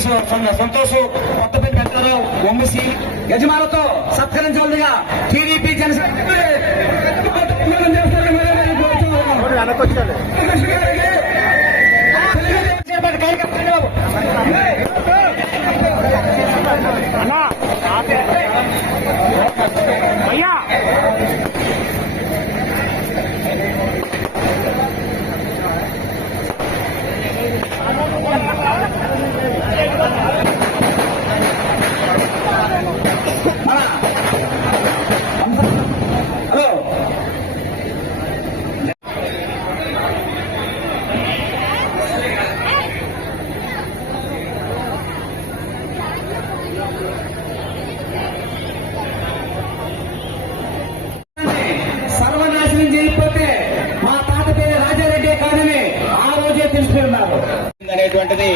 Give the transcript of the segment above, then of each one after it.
సంతోష్ కొత్తపేట పెద్దరావు వంశీ యజమానులతో సత్కరించవలదిగా టీడీపీ జనసేన వెనకొచ్చాడు అనేటువంటిది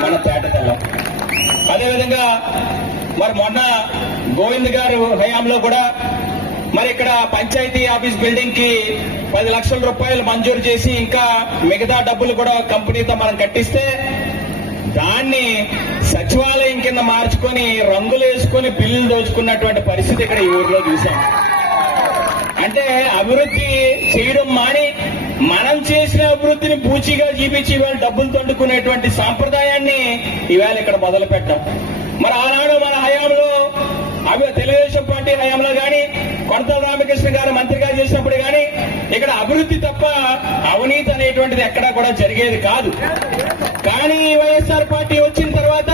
మన తేటతెల్లం. అదేవిధంగా మరి మొన్న గోవింద్ గారు హయాంలో కూడా మరి ఇక్కడ పంచాయతీ ఆఫీస్ బిల్డింగ్కి పది లక్షల రూపాయలు మంజూరు చేసి ఇంకా మిగతా డబ్బులు కూడా కంపెనీతో మనం కట్టిస్తే దాన్ని సచివాలయం కింద మార్చుకొని రంగులు వేసుకొని బిల్లులు దోచుకున్నటువంటి పరిస్థితి ఇక్కడ ఈ ఊర్లో చూసాం. అంటే అభివృద్ధి చేయడం మాని మనం చేసిన అభివృద్ధిని పూచి చూపించి ఇవాళ డబ్బులు తండుకునేటువంటి సాంప్రదాయాన్ని ఇవాళ ఇక్కడ మొదలు పెట్టాం మరి ఆనాడు మన హయాంలో అవి తెలుగుదేశం పార్టీ హయాంలో కానీ కొడతల రామకృష్ణ గారు మంత్రిగా చేసినప్పుడు కానీ ఇక్కడ అభివృద్ధి తప్ప అవినీతి అనేటువంటిది ఎక్కడా కూడా జరిగేది కాదు. కానీ వైఎస్ఆర్ పార్టీ వచ్చిన తర్వాత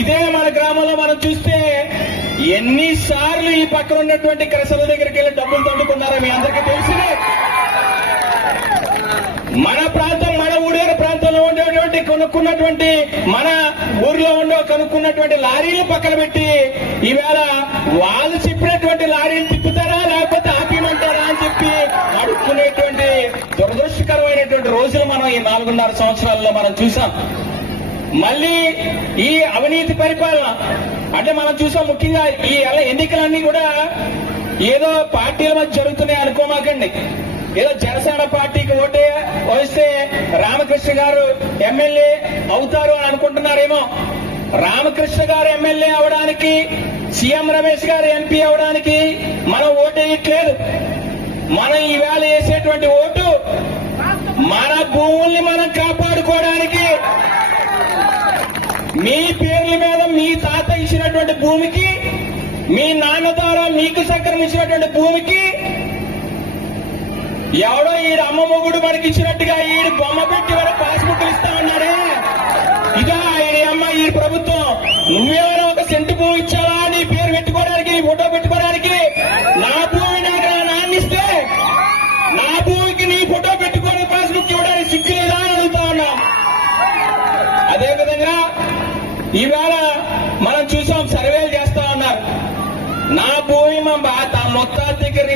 ఇదే మన గ్రామంలో మనం చూస్తే ఎన్నిసార్లు ఈ పక్కన ఉన్నటువంటి క్రసల దగ్గరికి వెళ్ళి డబ్బులు తండుకున్నారో మీ అందరికీ తెలిసిందే. మన ప్రాంతం మన కొనుక్కున్నటువంటి మన ఊర్లో ఉండో కొనుక్కున్నటువంటి లారీలు పక్కన పెట్టి ఈవేళ వాళ్ళు చెప్పినటువంటి లారీలు తిప్పుతారా లేకపోతే ఆపిమంటారా అని చెప్పి అడుక్కునేటువంటి దురదృష్టకరమైనటువంటి రోజులు మనం ఈ నాలుగున్నర సంవత్సరాల్లో మనం చూసాం. మళ్ళీ ఈ అవినీతి పరిపాలన అంటే మనం చూసాం ముఖ్యంగా ఈ ఎన్నికలన్నీ కూడా ఏదో పార్టీల మధ్య జరుగుతున్నాయి అనుకోమాకండి. ఏదో జనసేన పార్టీకి ఓటే వస్తే రామకృష్ణ గారు ఎమ్మెల్యే అవుతారు అని అనుకుంటున్నారేమో. రామకృష్ణ గారు ఎమ్మెల్యే అవడానికి సీఎం రమేష్ గారు ఎంపీ అవడానికి మనం ఓటేయట్లేదు మనం ఈవేళ వేసేటువంటి ఓటు మన భూముల్ని మనం కాపాడుకోవడానికి మీ పేర్ల మీద మీ తాత ఇచ్చినటువంటి భూమికి మీ నాన్న ద్వారా మీకు సక్రమించినటువంటి భూమికి ఎవడో ఈ అమ్మ మొగుడు మనకి ఇచ్చినట్టుగా ఈ బొమ్మ పెట్టి మన పాస్బుక్లు ఇస్తా ఉన్నాడే. ఇదా ఈ అమ్మ ఈ ప్రభుత్వం. నువ్వేమైనా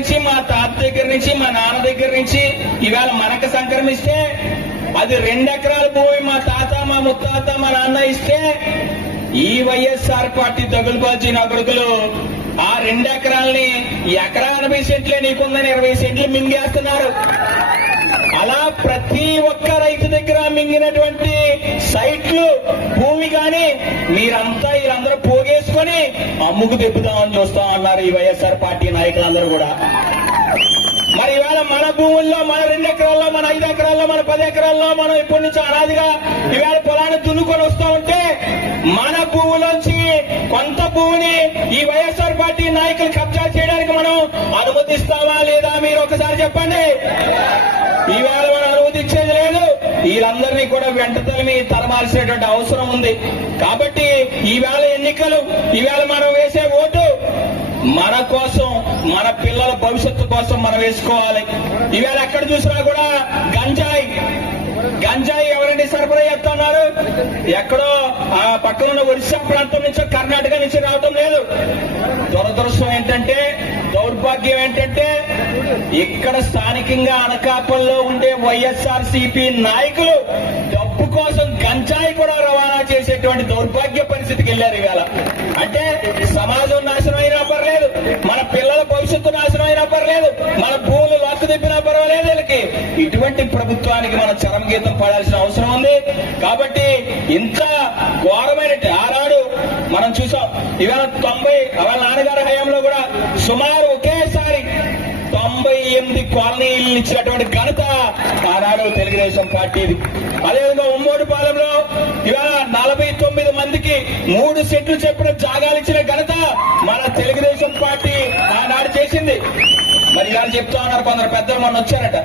నుంచి మా తాత దగ్గర నుంచి మా నాన్న దగ్గర నుంచి ఈవేళ మనకు సంక్రమిస్తే అది రెండెకరాల భూమి మా తాత మా ముత్తాత మా నాన్న ఇస్తే ఈ వైఎస్ఆర్ పార్టీ తగులుపాల్చిన కొడుకులు ఆ రెండెకరాల్ని ఎకరా ఎనభై సెంట్లే నీకుందని ఇరవై సెంట్లు మింగేస్తున్నారు. అలా ప్రతి ఒక్క రైతు దగ్గర మింగినటువంటి సైట్లు భూమి కానీ మీరంతా వీళ్ళందరూ పోగేసుకొని అమ్ముకు తిప్పుదామని చూస్తా అన్నారు ఈ వైఎస్ఆర్ పార్టీ నాయకులందరూ కూడా. మరి ఈవేళ మన భూముల్లో మన రెండు ఎకరాల్లో మన ఐదు ఎకరాల్లో మన పది ఎకరాల్లో మనం ఇప్పటి నుంచి అనాదిగా ఈవేళ పొలాన్ని దున్నుకొని వస్తా ఉంటే మన భూములోంచి కొంత భూమిని ఈ వైఎస్ఆర్ పార్టీ నాయకులు కబ్జా చేయడానికి మనం అనుమతిస్తామా లేదా మీరు ఒకసారి చెప్పండి? ఈవేళ మనం అనుమతించేది వీళ్ళందరినీ కూడా వెంట తరిమి తరమాల్సినటువంటి అవసరం ఉంది. కాబట్టి ఈవేళ ఎన్నికలు ఈవేళ మనం వేసే ఓటు మన కోసం మన పిల్లల భవిష్యత్తు కోసం మనం వేసుకోవాలి. ఈవేళ ఎక్కడ చూసినా కూడా గంజాయి. గంజాయి ఎవరండి సరఫరా చేస్తున్నారు? ఎక్కడో ఆ పక్కన ఉన్న ఒడిశా ప్రాంతం నుంచో కర్ణాటక నుంచి రావటం లేదు. దురదృష్టం ఏంటంటే దౌర్భాగ్యం ఏంటంటే ఇక్కడ స్థానికంగా అనకాపల్లో ఉండే వైఎస్ఆర్ సిపి నాయకులు డబ్బు కోసం గంజాయి కూడా రవాణా చేసేటువంటి దౌర్భాగ్య పరిస్థితికి వెళ్ళారు ఇవాళ. అంటే సమాజం నాశనం అయినా పర్లేదు మన పిల్లల భవిష్యత్తు నాశనం అయినా పర్లేదు మన భూ ప్రభుత్వానికి మనం చరం గీతం పడాల్సిన అవసరం ఉంది. కాబట్టి ఇంత ఘోరమైన ఆనాడు ఇవాళ తొంభై వాళ్ళ నాన్నగారి హయాంలో కూడా సుమారు ఒకేసారి తొంభై ఎనిమిది కాలనీలు ఇచ్చినటువంటి ఘనత ఆనాడు తెలుగుదేశం పార్టీది. అదేవిధంగా ఉమ్మడిపాలెంలో ఇవాళ నలభై తొమ్మిది మందికి మూడు సెట్లు చెప్పిన జాగాలు ఇచ్చిన ఘనత మన తెలుగుదేశం పార్టీ ఆనాడు చేసింది. మరి ఇవాళ చెప్తా ఉన్నారు కొందరు పెద్దలు మొన్న వచ్చారట.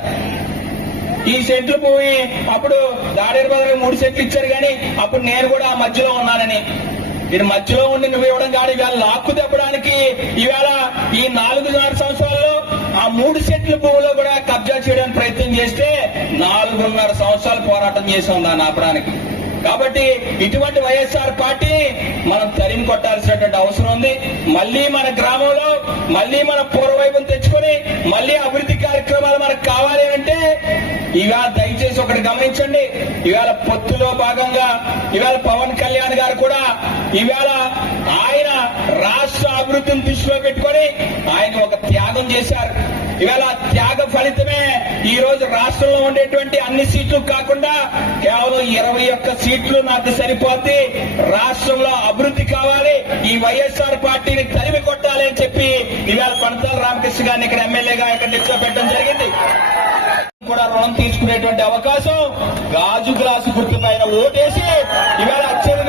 ఈ సెంట్లు పోయి అప్పుడు దాడేరు బదులు మూడు సెంట్లు ఇచ్చారు కానీ అప్పుడు నేను కూడా ఆ మధ్యలో ఉన్నానని. నేను మధ్యలో ఉండి నువ్వు ఇవ్వడం కాదు ఇవాళ లాక్కు తెప్పడానికి ఇవాళ ఈ నాలుగున్నర సంవత్సరాల్లో ఆ మూడు సెంట్ల భూమిలో కూడా కబ్జా చేయడానికి ప్రయత్నం చేస్తే నాలుగున్నర సంవత్సరాలు పోరాటం చేసాం ఉన్నాను ఆపడానికి కాబట్టి ఇటువంటి వైఎస్ఆర్ పార్టీ మనం తరిమి కొట్టాల్సినటువంటి అవసరం ఉంది. మళ్ళీ మన గ్రామంలో మళ్ళీ మన పూర్వవైపు తెచ్చుకొని మళ్ళీ అభివృద్ధి కార్యక్రమాలు మనకు కావాలి అంటే ఇవాళ దయచేసి ఒకటి గమనించండి. ఇవాళ పొత్తులో భాగంగా ఇవాళ పవన్ కళ్యాణ్ గారు కూడా ఇవాళ ఆయన రాష్ట్ర అభివృద్ధిని దృష్టిలో పెట్టుకొని ఆయన ఒక త్యాగం చేశారు. ఇవాళ త్యాగ ఫలితమే ఈ రోజు రాష్ట్రంలో ఉండేటువంటి అన్ని సీట్లు కాకుండా కేవలం ఇరవై ఒక్క సీట్లు నాకు సరిపోతే రాష్ట్రంలో అభివృద్ధి కావాలి ఈ వైఎస్ఆర్ పార్టీని తరిమి కొట్టాలి అని చెప్పి ఇవాళ పంతాల రామకృష్ణ గారిని ఇక్కడ ఎమ్మెల్యేగా ఇక్కడ నిలిచోబెట్టడం జరిగింది. కూడా రుణం తీసుకునేటువంటి అవకాశం గాజు గ్లాసు గుర్తు పైన ఓటేసి ఇవాళ అత్యంత